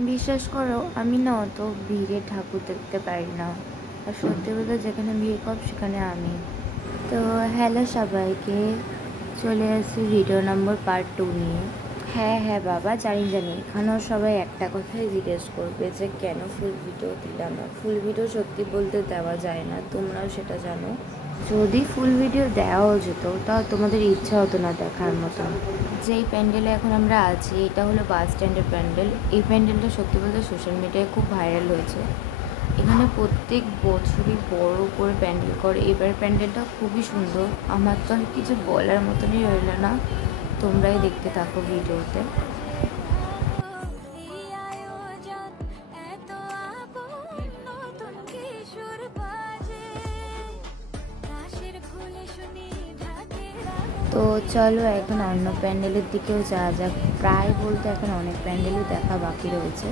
বিশ্বাস করো আমি না অত ভিড়ে ঠাকুর দেখতে পারি না। আর সত্যি বলতে যেখানে ভিড় কম সেখানে আমি। তো হ্যালো সবাইকে, চলে আসছি ভিডিও নম্বর পার্ট 2 নিয়ে। হ্যাঁ হ্যাঁ বাবা, জানি জানি, এখানেও সবাই একটা কথাই জিজ্ঞেস করবে যে কেন ফুল ভিডিও দিলাম না। ফুল ভিডিও সত্যি বলতে দেওয়া যায় না, তোমরাও সেটা জানো। যদি ফুল ভিডিও দেওয়াও যেত তাও তোমাদের ইচ্ছা হতো না দেখার মতো। যেই প্যান্ডেলে এখন আমরা আছি এটা হলো বাস স্ট্যান্ডের প্যান্ডেল। এই প্যান্ডেলটা সত্যি বলতে সোশ্যাল মিডিয়ায় খুব ভাইরাল হয়েছে। এখানে প্রত্যেক বছরই বড় করে প্যান্ডেল করে। এবার প্যান্ডেলটা খুবই সুন্দর, আমার তো আর কিছু বলার মতনই রইল না। তোমরাই দেখতে থাকো ভিডিওতে। তো চলো এখন অন্য প্যান্ডেলের দিকেও যাওয়া যাক। প্রায় বলতে এখন অনেক প্যান্ডেলই দেখা বাকি রয়েছে।